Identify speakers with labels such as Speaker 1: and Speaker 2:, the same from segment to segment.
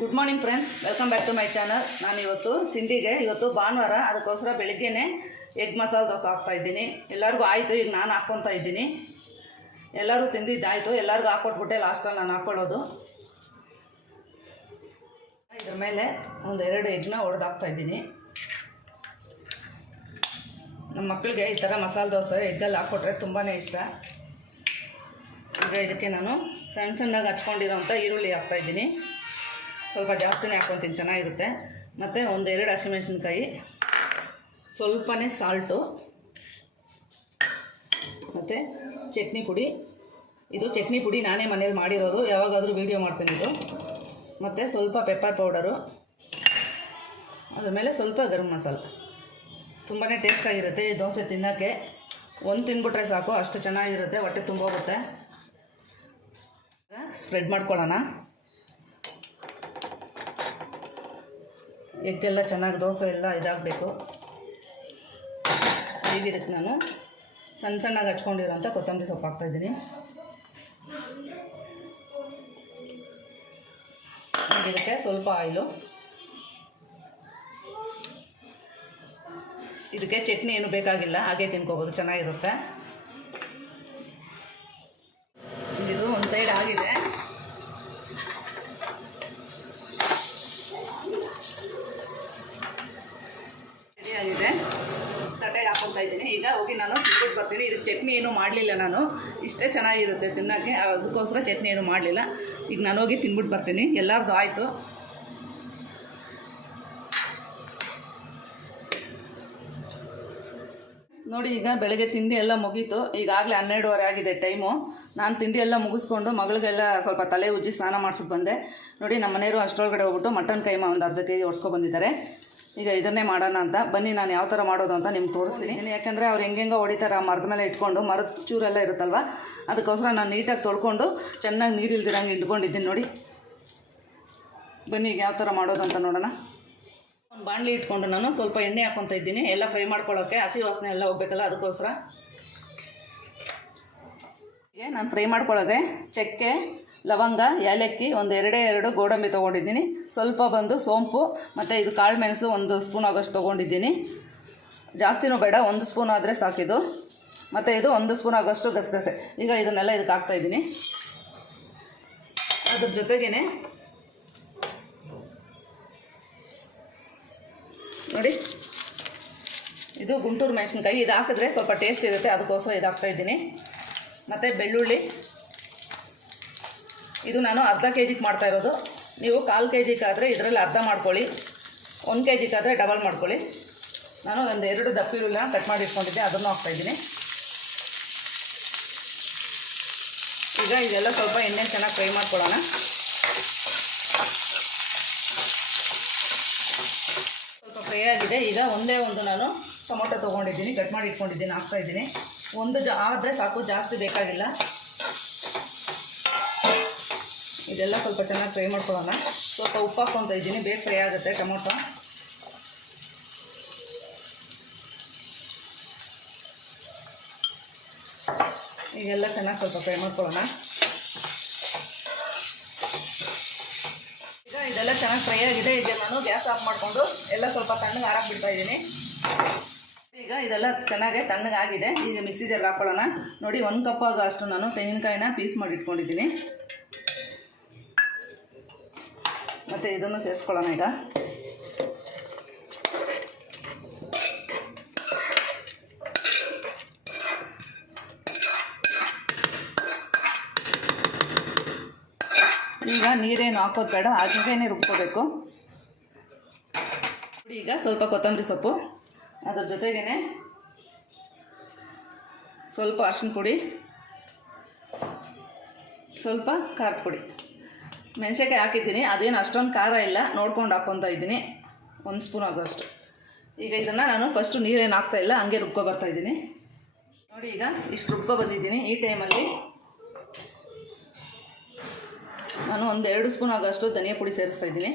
Speaker 1: Good morning friends welcome back to my channel ನಾನು ಇವತ್ತು ತಿಂಡಿಗೆ ಇವತ್ತು ಭಾನುವಾರ, ಅದಕ್ಕೋಸ್ಕರ ಬೆಳಿಗ್ಗೆನೇ ಎಗ್ ಮಸಾಲೆ ದೋಸೆ ಹಾಕ್ತಾ ಇದ್ದೀನಿ. ಎಲ್ಲರಿಗೂ ಆಯಿತು, ಈಗ ನಾನು ಹಾಕ್ಕೊತಾ ಇದ್ದೀನಿ. ಎಲ್ಲರೂ ತಿಂದಿದ್ದಾಯಿತು ಎಲ್ಲರಿಗೂ ಹಾಕ್ಕೊಟ್ಬಿಟ್ಟೆ ಲಾಸ್ಟಲ್ಲಿ ನಾನು ಹಾಕ್ಕೊಳ್ಳೋದು ಇದ್ರ ಮೇಲೆ ಒಂದು ಎರಡು ಎಗ್ನ ಹೊಡೆದು ಹಾಕ್ತಾ ಇದ್ದೀನಿ. ನಮ್ಮ ಮಕ್ಕಳಿಗೆ ಈ ಥರ ಮಸಾಲೆ ದೋಸೆ ಎಗ್ಗಲ್ಲಿ ಹಾಕ್ಕೊಟ್ರೆ ತುಂಬಾ ಇಷ್ಟ. ಈಗ ಇದಕ್ಕೆ ನಾನು ಸಣ್ಣ ಸಣ್ಣಗೆ ಹಚ್ಕೊಂಡಿರೋಂಥ ಈರುಳ್ಳಿ ಹಾಕ್ತಾಯಿದ್ದೀನಿ ಸ್ವಲ್ಪ ಜಾಸ್ತಿನೇ ಹಾಕ್ಕೊತೀನಿ ಚೆನ್ನಾಗಿರುತ್ತೆ. ಮತ್ತು ಒಂದೆರಡು ಹಸಿಮೆಣ್ಸಿನ್ಕಾಯಿ, ಸ್ವಲ್ಪನೇ ಸಾಲ್ಟು, ಮತ್ತು ಚಟ್ನಿ ಪುಡಿ. ಇದು ಚಟ್ನಿ ಪುಡಿ ನಾನೇ ಮನೇಲಿ ಮಾಡಿರೋದು, ಯಾವಾಗಾದರೂ ವೀಡಿಯೋ ಮಾಡ್ತೀನಿ ಇದು. ಮತ್ತು ಸ್ವಲ್ಪ ಪೆಪ್ಪರ್ ಪೌಡರು ಅದ್ರ ಮೇಲೆ ಸ್ವಲ್ಪ ಗರಂ ಮಸಾಲ. ತುಂಬಾ ಟೇಸ್ಟಾಗಿರುತ್ತೆ ಈ ದೋಸೆ ತಿನ್ನೋಕ್ಕೆ. ಒಂದು ತಿಂದ್ಬಿಟ್ರೆ ಸಾಕು, ಅಷ್ಟು ಚೆನ್ನಾಗಿರುತ್ತೆ, ಹೊಟ್ಟೆ ತುಂಬೋಗುತ್ತೆ. ಸ್ಪ್ರೆಡ್ ಮಾಡ್ಕೊಳ್ಳೋಣ. ಎಗ್ಗೆಲ್ಲ ಚೆನ್ನಾಗಿ ದೋಸೆ ಎಲ್ಲ ಇದಾಗಬೇಕು. ಇದಕ್ಕೆ ನಾನು ಸಣ್ಣ ಸಣ್ಣಗೆ ಹಚ್ಕೊಂಡಿರೋಂಥ ಕೊತ್ತಂಬರಿ ಸೊಪ್ಪು ಹಾಕ್ತಾಯಿದ್ದೀನಿ ಇದಕ್ಕೆ ಸ್ವಲ್ಪ ಆಯಿಲು. ಇದಕ್ಕೆ ಚಟ್ನಿ ಏನು ಬೇಕಾಗಿಲ್ಲ, ಹಾಗೆ ತಿನ್ಕೋಬೋದು, ಚೆನ್ನಾಗಿರುತ್ತೆ ಇದು ಒಂದು ಸೈಡ್ ಆಗಿದೆ ರೆಡಿ ಆಗಿದೆ ತಟ್ಟೆಗೆ ಹಾಕೊತಾ ಇದ್ದೀನಿ ಈಗ ಹೋಗಿ ನಾನು ತಿನ್ಬಿಟ್ಟು ಬರ್ತೀನಿ ಇದಕ್ಕೆ ಚಟ್ನಿ ಏನೂ ಮಾಡಲಿಲ್ಲ ನಾನು. ಇಷ್ಟೇ ಚೆನ್ನಾಗಿರುತ್ತೆ ತಿನ್ನೋಕ್ಕೆ. ಅದಕ್ಕೋಸ್ಕರ ಚಟ್ನಿ ಏನು ಮಾಡಲಿಲ್ಲ. ಈಗ ನಾನು ಹೋಗಿ ತಿನ್ಬಿಟ್ಟು ಬರ್ತೀನಿ. ಎಲ್ಲರದ್ದು ಆಯಿತು. ನೋಡಿ, ಈಗ ಬೆಳಗ್ಗೆ ತಿಂಡಿ ಎಲ್ಲ ಮುಗೀತು. ಈಗಾಗಲೇ ಹನ್ನೆರಡುವರೆ ಆಗಿದೆ ಟೈಮು. ನಾನು ತಿಂಡಿ ಎಲ್ಲ ಮುಗಿಸ್ಕೊಂಡು ಮಗಳಿಗೆಲ್ಲ ಸ್ವಲ್ಪ ತಲೆ ಉಜ್ಜಿ ಸ್ನಾನ ಮಾಡಿಸ್ಬಿಟ್ಟು ಬಂದೆ. ನೋಡಿ, ನಮ್ಮ ಮನೆಯವರು ಅಷ್ಟರೊಳಗಡೆ ಹೋಗ್ಬಿಟ್ಟು ಮಟನ್ ಕೈಮಾ ಒಂದು ಅರ್ಧ ಕೆ ಜಿ ಬಂದಿದ್ದಾರೆ. ಈಗ ಇದನ್ನೇ ಮಾಡೋಣ ಅಂತ. ಬನ್ನಿ, ನಾನು ಯಾವ ಥರ ಮಾಡೋದು ಅಂತ ನಿಮ್ಗೆ ತೋರಿಸ್ತೀನಿ. ಯಾಕೆಂದರೆ ಅವ್ರು ಹೆಂಗೆಂಗೆ ಹೊಡಿತಾರೆ ಆ ಮರದ ಮೇಲೆ ಇಟ್ಕೊಂಡು. ಮರದ ಚೂರೆಲ್ಲ ಇರುತ್ತಲ್ವ? ಅದಕ್ಕೋಸ್ಕರ ನಾನು ನೀಟಾಗಿ ತೊಳ್ಕೊಂಡು ಚೆನ್ನಾಗಿ ನೀರು ಇಲ್ದಿರಂಗೆ ಇಟ್ಕೊಂಡಿದ್ದೀನಿ ನೋಡಿ. ಬನ್ನಿ, ಈಗ ಯಾವ ಥರ ಮಾಡೋದು ಅಂತ ನೋಡೋಣ. ಒಂದು ಬಾಣಲಿ ಇಟ್ಕೊಂಡು ನಾನು ಸ್ವಲ್ಪ ಎಣ್ಣೆ ಹಾಕ್ಕೊತ ಇದ್ದೀನಿ. ಎಲ್ಲ ಫ್ರೈ ಮಾಡ್ಕೊಳ್ಳೋಕ್ಕೆ ಹಸಿ ವಾಸನೆ ಎಲ್ಲ ಹೋಗ್ಬೇಕಲ್ಲ ಅದಕ್ಕೋಸ್ಕರ. ಈಗ ನಾನು ಫ್ರೈ ಮಾಡ್ಕೊಳ್ಳೋಕೆ ಚಕ್ಕೆ ಲವಂಗ, ಏಲಕ್ಕಿ, ಒಂದು ಎರಡೇ ಎರಡು ಗೋಡಂಬಿ ತೊಗೊಂಡಿದ್ದೀನಿ. ಸ್ವಲ್ಪ ಬಂದು ಸೋಂಪು, ಮತ್ತು ಇದು ಕಾಳು ಮೆಣಸು ಒಂದು ಸ್ಪೂನ್ ಆಗೋಷ್ಟು ತೊಗೊಂಡಿದ್ದೀನಿ. ಜಾಸ್ತಿನೂ ಬೇಡ, ಒಂದು ಸ್ಪೂನ್ ಆದರೆ ಸಾಕಿದು ಮತ್ತು ಇದು ಒಂದು ಸ್ಪೂನ್ ಆಗೋಷ್ಟು ಗಸಗಸೆ. ಈಗ ಇದನ್ನೆಲ್ಲ ಇದಕ್ಕೆ ಹಾಕ್ತಾಯಿದ್ದೀನಿ ಅದ್ರ ಜೊತೆಗೇ ನೋಡಿ. ಇದು ಗುಂಟೂರು ಮೆಣಸಿನ್ಕಾಯಿ. ಇದು ಹಾಕಿದ್ರೆ ಸ್ವಲ್ಪ ಟೇಸ್ಟ್ ಇರುತ್ತೆ, ಅದಕ್ಕೋಸ್ಕರ ಇದು ಹಾಕ್ತಾಯಿದ್ದೀನಿ ಮತ್ತು ಬೆಳ್ಳುಳ್ಳಿ. ಇದು ನಾನು ಅರ್ಧ ಕೆ ಜಿಗೆ ಮಾಡ್ತಾ ಇರೋದು. ನೀವು ಕಾಲು ಕೆ ಜಿಗಾದರೆ ಇದರಲ್ಲಿ ಅರ್ಧ ಮಾಡ್ಕೊಳ್ಳಿ. ಒಂದು ಕೆ ಜಿಗಾದರೆ ಡಬಲ್ ಮಾಡ್ಕೊಳ್ಳಿ. ನಾನು ಒಂದು ಎರಡು ದಪ್ಪಿರುಳ್ಳ ಕಟ್ ಮಾಡಿ ಇಟ್ಕೊಂಡಿದ್ದೆ, ಅದನ್ನು ಹಾಕ್ತಾಯಿದ್ದೀನಿ ಈಗ ಇದೆಲ್ಲ ಸ್ವಲ್ಪ ಎಣ್ಣೆ ಚೆನ್ನಾಗಿ ಫ್ರೈ ಮಾಡ್ಕೊಳ್ಳೋಣ. ಸ್ವಲ್ಪ ಫ್ರೈ ಆಗಿದೆ. ಈಗ ಒಂದೇ ಒಂದು ನಾನು ಟೊಮೊಟೊ ತೊಗೊಂಡಿದ್ದೀನಿ, ಕಟ್ ಮಾಡಿ ಇಟ್ಕೊಂಡಿದ್ದೀನಿ ಹಾಕ್ತಾಯಿದ್ದೀನಿ ಒಂದು ಜಾ ಆದರೆ ಸಾಕು, ಜಾಸ್ತಿ ಬೇಕಾಗಿಲ್ಲ. ಇದೆಲ್ಲ ಸ್ವಲ್ಪ ಚೆನ್ನಾಗಿ ಫ್ರೈ ಮಾಡ್ಕೊಳ್ಳೋಣ. ಸ್ವಲ್ಪ ಉಪ್ಪು ಹಾಕ್ಕೊತ ಇದ್ದೀನಿ. ಬೇಗ ಫ್ರೈ ಆಗುತ್ತೆ ಟೊಮೊಟೊ. ಈಗೆಲ್ಲ ಚೆನ್ನಾಗಿ ಸ್ವಲ್ಪ ಫ್ರೈ ಮಾಡ್ಕೊಳ್ಳೋಣ. ಈಗ ಇದೆಲ್ಲ ಚೆನ್ನಾಗಿ ಫ್ರೈ ಆಗಿದೆ. ಈಗ ನಾನು ಗ್ಯಾಸ್ ಆಫ್ ಮಾಡಿಕೊಂಡು ಎಲ್ಲ ಸ್ವಲ್ಪ ತಣ್ಣಗೆ ಆರಾಕ್ ಬಿಡ್ತಾ ಇದ್ದೀನಿ. ಈಗ ಇದೆಲ್ಲ ಚೆನ್ನಾಗೆ ತಣ್ಣಗೆ ಆಗಿದೆ ಈಗ ಮಿಕ್ಸಿ ಜಾರ್ ಹಾಕೊಳ್ಳೋಣ. ನೋಡಿ, ಒಂದು ಕಪ್ ಅಷ್ಟು ನಾನು ತೆಂಗಿನಕಾಯಿನ ಪೀಸ್ ಮಾಡಿ ಇಟ್ಕೊಂಡಿದ್ದೀನಿ ಮತ್ತು ಇದನ್ನು ಸೇರಿಸ್ಕೊಳ್ಳೋಣ ಈಗ. ಈಗ ನೀರೇನು ಹಾಕೋದು ಬೇಡ ಹಾಗೇನೆ ರುಬ್ಕೋಬೇಕು. ಈಗ ಸ್ವಲ್ಪ ಕೊತ್ತಂಬರಿ ಸೊಪ್ಪು, ಅದ್ರ ಜೊತೆಗೇ ಸ್ವಲ್ಪ ಅರ್ಶಿನ ಪುಡಿ, ಸ್ವಲ್ಪ ಖಾರದ ಪುಡಿ. ಮೆಣಸಿನ್ಕಾಯಿ ಹಾಕಿದ್ದೀನಿ. ಅದೇನು ಅಷ್ಟೊಂದು ಖಾರ ಇಲ್ಲ. ನೋಡ್ಕೊಂಡು ಹಾಕ್ಕೊತಾ ಇದ್ದೀನಿ. ಒಂದು ಸ್ಪೂನ್ ಆಗೋಷ್ಟು ಈಗ ಇದನ್ನು ನಾನು ಫಸ್ಟು ನೀರೇನು ಹಾಕ್ತಾ ಇಲ್ಲ, ಹಂಗೆ ರುಬ್ಕೊ ಬರ್ತಾ ಇದ್ದೀನಿ. ನೋಡಿ ಈಗ ಇಷ್ಟು ರುಬ್ಕೊ ಬಂದಿದ್ದೀನಿ ಈ ಟೈಮಲ್ಲಿ ನಾನು ಒಂದು ಎರಡು ಸ್ಪೂನ್ ಆಗೋಷ್ಟು ಧನಿಯಾ ಪುಡಿ ಸೇರಿಸ್ತಾ ಇದ್ದೀನಿ.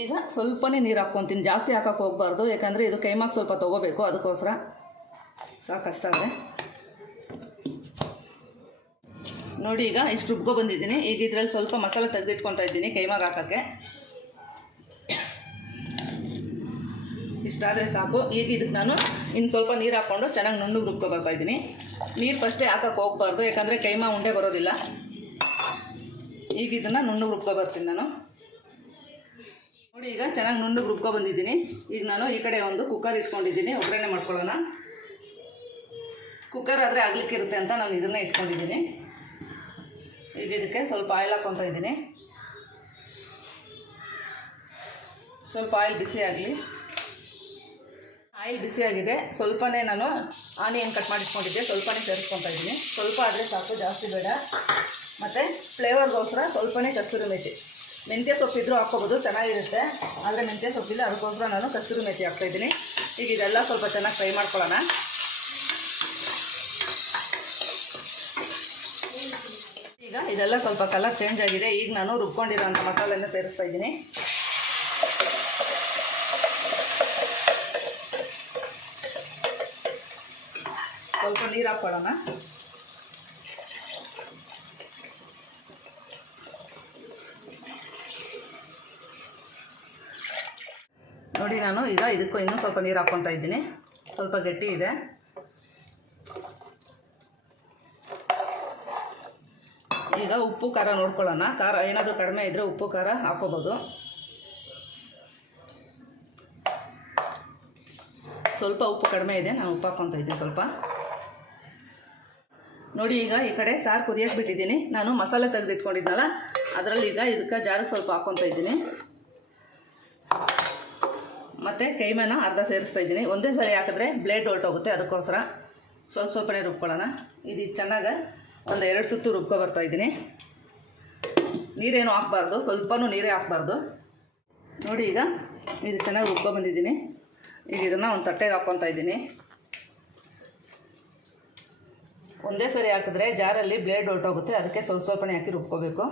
Speaker 1: ಈಗ ಸ್ವಲ್ಪನೇ ನೀರು ಹಾಕ್ಕೊತೀನಿ. ಜಾಸ್ತಿ ಹಾಕೋಕೆ ಹೋಗ್ಬಾರ್ದು. ಯಾಕಂದರೆ ಇದು ಕೈಮಾಕ್ ಸ್ವಲ್ಪ ತೊಗೋಬೇಕು. ಅದಕ್ಕೋಸ್ಕರ. ಸಾಕಷ್ಟಾದರೆ. ನೋಡಿ ಈಗ ಇಷ್ಟು ರುಬ್ಕೊ ಬಂದಿದ್ದೀನಿ. ಈಗ ಇದರಲ್ಲಿ ಸ್ವಲ್ಪ ಮಸಾಲೆ ತೆಗೆದಿಟ್ಕೊತಾ ಇದ್ದೀನಿ ಕೈಮಾಗ ಹಾಕೋಕ್ಕೆ. ಇಷ್ಟಾದರೆ ಸಾಕು. ಈಗ ಇದಕ್ಕೆ ನಾನು ಇನ್ನು ಸ್ವಲ್ಪ ನೀರು ಹಾಕ್ಕೊಂಡು ಚೆನ್ನಾಗಿ ನುಣ್ಣಗೆ ರುಬ್ಕೊಬರ್ತಾ ಇದ್ದೀನಿ. ನೀರು ಫಸ್ಟೇ ಹಾಕಕ್ಕೆ ಹೋಗ್ಬಾರ್ದು, ಯಾಕಂದರೆ ಕೈಮಾ ಉಂಡೆ ಬರೋದಿಲ್ಲ. ಈಗ ಇದನ್ನು ನುಣ್ಣಗೆ ರುಬ್ಕೊ ಬರ್ತೀನಿ ನಾನು. ನೋಡಿ ಈಗ ಚೆನ್ನಾಗಿ ನುಣ್ಣಗೆ ರುಬ್ಕೊ ಬಂದಿದ್ದೀನಿ. ಈಗ ನಾನು ಈ ಕಡೆ ಒಂದು ಕುಕ್ಕರ್ ಇಟ್ಕೊಂಡಿದ್ದೀನಿ. ಒಗ್ಗರಣೆ ಮಾಡ್ಕೊಳ್ಳೋಣ. ಕುಕ್ಕರ್ ಆದರೆ ಆಗ್ಲಿಕ್ಕಿರುತ್ತೆ ಅಂತ ನಾನು ಇದನ್ನೇ ಇಟ್ಕೊಂಡಿದ್ದೀನಿ. ಈಗ ಇದಕ್ಕೆ ಸ್ವಲ್ಪ ಆಯಿಲ್ ಹಾಕ್ಕೊತ ಇದ್ದೀನಿ. ಸ್ವಲ್ಪ ಆಯಿಲ್ ಬಿಸಿ ಆಗಲಿ. ಆಯಿಲ್ ಬಿಸಿ ಆಗಿದೆ. ಸ್ವಲ್ಪನೇ ನಾನು ಆನಿಯನ್ ಕಟ್ ಮಾಡಿಟ್ಕೊಂಡಿದ್ದೆ ಸ್ವಲ್ಪನೇ ಸೇರಿಸ್ಕೊತಾ ಇದ್ದೀನಿ. ಸ್ವಲ್ಪ ಆದರೆ ಸಾಕು, ಜಾಸ್ತಿ ಬೇಡ. ಮತ್ತು ಫ್ಲೇವರ್ಗೋಸ್ಕರ ಸ್ವಲ್ಪನೇ ಕಸ್ತೂರಿ ಮೆಥಿ ಮೆಂತ್ಯ ಸೊಪ್ಪಿದ್ರೂ ಹಾಕ್ಕೋಬೋದು, ಚೆನ್ನಾಗಿರುತ್ತೆ. ಆದರೆ ಮೆಂತ್ಯ ಸೊಪ್ಪಿಲ್ಲ, ಅದಕ್ಕೋಸ್ಕರ ನಾನು ಕಸೂರಿ ಮೆಥಿ ಹಾಕ್ತಾಯಿದ್ದೀನಿ ಈಗ ಇದೆಲ್ಲ ಸ್ವಲ್ಪ ಚೆನ್ನಾಗಿ ಫ್ರೈ ಮಾಡ್ಕೊಳ್ಳೋಣ ಈಗ ಇದೆಲ್ಲ ಸ್ವಲ್ಪ ಕಲರ್ ಚೇಂಜ್ ಆಗಿದೆ. ಈಗ ನಾನು ರುಬ್ಕೊಂಡಿರೋಂಥ ಮಸಾಲೆನ ಸೇರಿಸ್ತಾ ಇದ್ದೀನಿ. ಸ್ವಲ್ಪ ನೀರು ಹಾಕ್ಕೊಳ್ಳೋಣ. ನೋಡಿ ನಾನು ಈಗ ಇದಕ್ಕೂ ಇನ್ನೂ ಸ್ವಲ್ಪ ನೀರು ಹಾಕ್ಕೊತಾ ಇದ್ದೀನಿ. ಸ್ವಲ್ಪ ಗಟ್ಟಿ ಇದೆ. ಈಗ ಉಪ್ಪು, ಖಾರ ನೋಡ್ಕೊಳ್ಳೋಣ. ಖಾರ ಏನಾದರೂ ಕಡಿಮೆ ಇದ್ದರೆ ಉಪ್ಪು, ಖಾರ ಹಾಕೋಬೋದು. ಸ್ವಲ್ಪ ಉಪ್ಪು ಕಡಿಮೆ ಇದೆ, ನಾನು ಉಪ್ಪು ಹಾಕ್ಕೊತ ಇದ್ದೀನಿ ಸ್ವಲ್ಪ. ನೋಡಿ ಈಗ ಈ ಕಡೆ ಸಾರು ಕುದಿಯಕ್ಕೆ ಬಿಟ್ಟಿದ್ದೀನಿ. ನಾನು ಮಸಾಲೆ ತೆಗೆದಿಟ್ಕೊಂಡಿದ್ನಲ್ಲ, ಅದರಲ್ಲಿ ಈಗ ಇದಕ್ಕೆ ಜಾರಿಗೆ ಸ್ವಲ್ಪ ಹಾಕ್ಕೊತ ಇದ್ದೀನಿ. ಮತ್ತು ಕೈಮನ ಅರ್ಧ ಸೇರಿಸ್ತಾ ಇದ್ದೀನಿ. ಒಂದೇ ಸರಿ ಹಾಕಿದ್ರೆ ಬ್ಲೇಡ್ ಹೊರಟೋಗುತ್ತೆ, ಅದಕ್ಕೋಸ್ಕರ. ಸ್ವಲ್ಪ ಸ್ವಲ್ಪನೇ ರುಬ್ಕೊಳ್ಳೋಣ. ಇದು ಚೆನ್ನಾಗಿ ಒಂದು ಎರಡು ಸುತ್ತು ರುಬ್ಕೊ ಬರ್ತಾ ಇದ್ದೀನಿ. ನೀರೇನು ಹಾಕ್ಬಾರ್ದು, ಸ್ವಲ್ಪನೂ ನೀರೇ ಹಾಕ್ಬಾರ್ದು. ನೋಡಿ ಈಗ, ಇದು ಚೆನ್ನಾಗಿ ರುಬ್ಕೊ ಬಂದಿದ್ದೀನಿ. ಈಗ ಇದನ್ನು ಒಂದು ತಟ್ಟೆಗೆ ಹಾಕ್ಕೊತಾ ಇದ್ದೀನಿ. ಒಂದೇ ಸರಿ ಹಾಕಿದ್ರೆ ಜಾರಲ್ಲಿ ಬ್ಲೇಡ್ ಹೊರಟೋಗುತ್ತೆ, ಅದಕ್ಕೆ ಸ್ವಲ್ಪ ಸ್ವಲ್ಪನೇ ಹಾಕಿ ರುಬ್ಕೋಬೇಕು.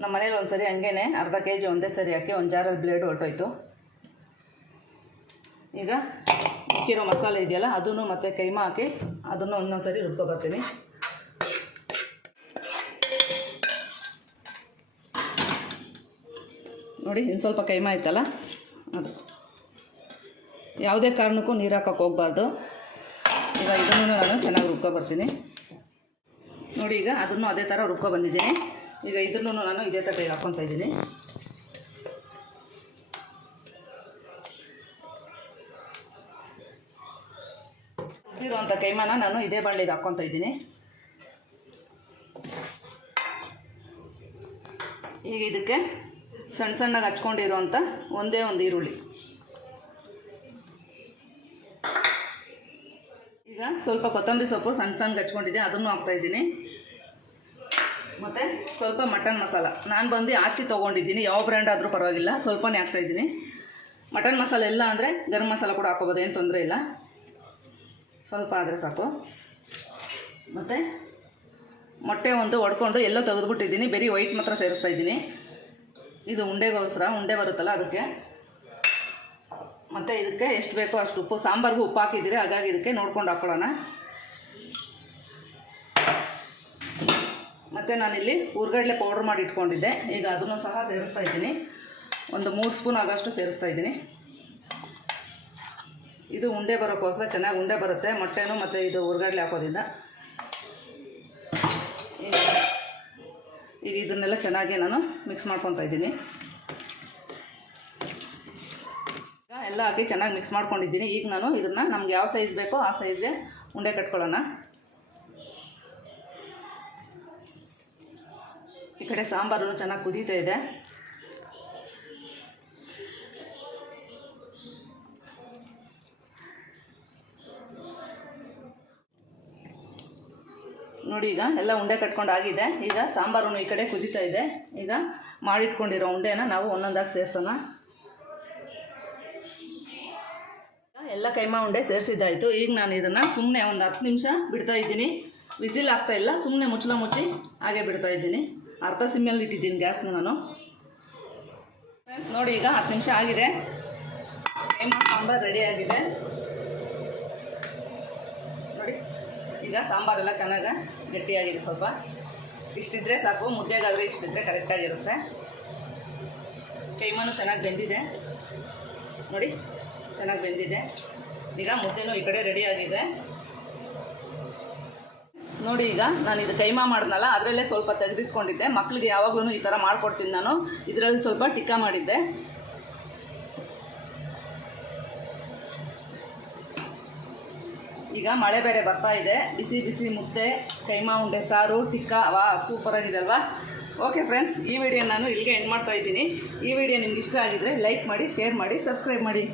Speaker 1: ನಮ್ಮ ಮನೇಲಿ ಒಂದು ಸರಿ ಹಂಗೇನೆ, ಅರ್ಧ ಕೆ ಜಿ ಒಂದೇ ಸರಿ ಹಾಕಿ ಒಂದು ಜಾರಲ್ಲಿ ಬ್ಲೇಡ್ ಹೊರಟೋಯ್ತು. ಈಗ ಇಕ್ಕಿರೋ ಮಸಾಲೆ ಇದೆಯಲ್ಲ, ಅದನ್ನು ಮತ್ತೆ ಕೈಮಾ ಹಾಕಿ ಅದನ್ನು ಒಂದೊಂದು ಸರಿ ರುಬ್ಕೊ ಬರ್ತೀನಿ ನೋಡಿ, ಇನ್ನು ಸ್ವಲ್ಪ ಕೈಮಾ ಆಯ್ತಲ್ಲ? ಅದು. ಯಾವುದೇ ಕಾರಣಕ್ಕೂ ನೀರು ಹಾಕೋಕೆ ಹೋಗ್ಬಾರ್ದು. ಈಗ ಇದನ್ನು ನಾನು ಚೆನ್ನಾಗಿ ರುಬ್ಕೊ ಬರ್ತೀನಿ ನೋಡಿ, ಈಗ ಅದನ್ನು ಅದೇ ಥರ ರುಬ್ಕೊ ಬಂದಿದ್ದೀನಿ ಈಗ ಇದನ್ನು ನಾನು ಇದೇ ಥರ ಹಾಕ್ಕೊತಾ ಇದ್ದೀನಿ. ರುಬ್ಬಿರುವಂಥ ಕೈಮಾನ ನಾನು ಇದೇ ಬಳ್ಳಿಗೆ ಹಾಕ್ಕೊತ ಇದ್ದೀನಿ. ಈಗ ಇದಕ್ಕೆ ಸಣ್ಣ ಸಣ್ಣಗೆ ಹಚ್ಕೊಂಡಿರುವಂಥ ಒಂದೇ ಒಂದು ಈರುಳ್ಳಿ. ಈಗ ಸ್ವಲ್ಪ ಕೊತ್ತಂಬರಿ ಸೊಪ್ಪು ಸಣ್ಣ ಸಣ್ಣಗೆ ಹಚ್ಕೊಂಡಿದ್ದೆ, ಅದನ್ನು ಹಾಕ್ತಾಯಿದ್ದೀನಿ ಮತ್ತು ಸ್ವಲ್ಪ ಮಟನ್ ಮಸಾಲ. ನಾನು ಬಂದು ಆಚೆ ತೊಗೊಂಡಿದ್ದೀನಿ, ಯಾವ ಬ್ರ್ಯಾಂಡ್ ಆದರೂ ಪರವಾಗಿಲ್ಲ, ಸ್ವಲ್ಪನೇ ಹಾಕ್ತಾಯಿದ್ದೀನಿ ಮಟನ್ ಮಸಾಲೆ ಎಲ್ಲ ಅಂದರೆ ಗರಂ ಮಸಾಲ ಕೂಡ ಹಾಕೋಬೋದು ಏನು ತೊಂದರೆ ಇಲ್ಲ. ಸ್ವಲ್ಪ ಆದರೆ ಸಾಕು. ಮತ್ತು ಮೊಟ್ಟೆ ಒಂದು ಒಡ್ಕೊಂಡು ಎಲ್ಲೋ ತೆಗೆದುಬಿಟ್ಟಿದ್ದೀನಿ. ಬರೀ ವೈಟ್ ಮಾತ್ರ ಸೇರಿಸ್ತಾ ಇದ್ದೀನಿ. ಇದು ಉಂಡೆಗೋಸ್ಕರ ಉಂಡೆ ಬರುತ್ತಲ್ಲ ಅದಕ್ಕೆ. ಮತ್ತು ಇದಕ್ಕೆ ಎಷ್ಟು ಬೇಕೋ ಅಷ್ಟು ಉಪ್ಪು. ಸಾಂಬಾರಿಗೂ ಉಪ್ಪು ಹಾಕಿದ್ದೀರಿ, ಹಾಗಾಗಿ ಇದಕ್ಕೆ ನೋಡ್ಕೊಂಡು ಹಾಕ್ಕೊಳ್ಳೋಣ ಮತ್ತು ನಾನಿಲ್ಲಿ ಹುರ್ಗಡ್ಲೆ ಪೌಡ್ರ್ ಮಾಡಿ ಇಟ್ಕೊಂಡಿದ್ದೆ. ಈಗ ಅದನ್ನು ಸಹ ಸೇರಿಸ್ತಾ ಇದ್ದೀನಿ. ಒಂದು ಮೂರು ಸ್ಪೂನ್ ಆಗೋಷ್ಟು ಸೇರಿಸ್ತಾ ಇದ್ದೀನಿ. ಇದು ಉಂಡೆ ಬರೋಕ್ಕೋಸ್ಕರ ಚೆನ್ನಾಗಿ ಉಂಡೆ ಬರುತ್ತೆ, ಮೊಟ್ಟೆನೂ ಮತ್ತು ಇದು ಹುರ್ಗಡ್ಲೆ ಹಾಕೋದ್ರಿಂದ. ಈಗ ಇದನ್ನೆಲ್ಲ ಚೆನ್ನಾಗಿ ನಾನು ಮಿಕ್ಸ್ ಮಾಡ್ಕೊತಾ ಇದ್ದೀನಿ. ಎಲ್ಲ ಹಾಕಿ ಚೆನ್ನಾಗಿ ಮಿಕ್ಸ್ ಮಾಡ್ಕೊಂಡಿದ್ದೀನಿ. ಈಗ ನಾನು ಇದನ್ನು ನಮ್ಗೆ ಯಾವ ಸೈಜ್ ಬೇಕೋ ಆ ಸೈಜ್ಗೆ ಉಂಡೆ ಕಟ್ಕೊಳ್ಳೋಣ. ಈ ಕಡೆ ಸಾಂಬಾರು ಚೆನ್ನಾಗಿ ಕುದೀತಾ ಇದೆ. ನೋಡಿ ಈಗ ಎಲ್ಲ ಉಂಡೆ ಕಟ್ಕೊಂಡು ಆಗಿದೆ. ಈಗ ಸಾಂಬಾರು ಈ ಕಡೆ ಕುದೀತಾ ಇದೆ. ಈಗ ಮಾಡಿಟ್ಕೊಂಡಿರೋ ಉಂಡೆನ ನಾವು ಒಂದೊಂದಾಗಿ ಸೇರಿಸೋಣ. ಎಲ್ಲ ಕೈಮಾ ಉಂಡೆ ಸೇರಿಸಿದ್ದಾಯಿತು. ಈಗ ನಾನು ಇದನ್ನು ಸುಮ್ಮನೆ ಒಂದು ಹತ್ತು ನಿಮಿಷ ಬಿಡ್ತಾ ಇದ್ದೀನಿ. ವಿಸಿಲ್ ಆಗ್ತಾ ಇಲ್ಲ. ಸುಮ್ಮನೆ ಮುಚ್ಚಲ ಮುಚ್ಚಿ ಹಾಗೆ ಬಿಡ್ತಾ ಇದ್ದೀನಿ. ಅರ್ಧ ಸಿಮ್ಮಲ್ಲಿ ಇಟ್ಟಿದ್ದೀನಿ ಗ್ಯಾಸ್ನ ನಾನು. ನೋಡಿ ಈಗ ಹತ್ತು ನಿಮಿಷ ಆಗಿದೆ. ಕೈಮಾ ಸಾಂಬಾರು ರೆಡಿ ಆಗಿದೆ. ನೋಡಿ, ಈಗ ಸಾಂಬಾರೆಲ್ಲ ಚೆನ್ನಾಗಿ ಗಟ್ಟಿಯಾಗಿದೆ ಸ್ವಲ್ಪ. ಇಷ್ಟಿದ್ರೆ ಸಾಕು, ಮುದ್ದೆಗಾದರೆ ಇಷ್ಟಿದ್ರೆ ಕರೆಕ್ಟಾಗಿರುತ್ತೆ ಕೈಮನು ಚೆನ್ನಾಗಿ ಬೆಂದಿದೆ. ನೋಡಿ, ಚೆನ್ನಾಗಿ ಬೆಂದಿದೆ. ಈಗ ಮುದ್ದೆನೂ ಈ ಕಡೆ ರೆಡಿಯಾಗಿದೆ ನೋಡಿ ಈಗ ನಾನು ಇದು ಕೈಮಾ ಮಾಡಿದ್ನಲ್ಲ, ಅದರಲ್ಲೇ ಸ್ವಲ್ಪ ತೆಗೆದಿಟ್ಕೊಂಡಿದ್ದೆ. ಮಕ್ಕಳಿಗೆ ಯಾವಾಗಲೂ ಈ ಥರ ಮಾಡಿಕೊಡ್ತೀನಿ ನಾನು. ಇದರಲ್ಲಿ ಸ್ವಲ್ಪ ಟಿಕ್ಕ ಮಾಡಿದ್ದೆ. ಈಗ ಮಳೆ ಬೇರೆ ಬರ್ತಾ ಇದೆ. ಬಿಸಿ ಬಿಸಿ ಮುದ್ದೆ, ಕೈಮಾ ಉಂಡೆ, ಸಾರು, ಟಿಕ್ಕ, ವಾ ಸೂಪರ್ ಆಗಿದೆ ಅಲ್ವಾ ಓಕೆ ಫ್ರೆಂಡ್ಸ್ ಈ ವಿಡಿಯೋ ನಾನು ಇಲ್ಲಿಗೆ ಎಂಡ್ ಮಾಡ್ತಾ ಇದ್ದೀನಿ. ಈ ವಿಡಿಯೋ ನಿಮ್ಗೆ ಇಷ್ಟ ಆಗಿದ್ರೆ ಲೈಕ್ ಮಾಡಿ ಶೇರ್ ಮಾಡಿ ಸಬ್ಸ್ಕ್ರೈಬ್ ಮಾಡಿ.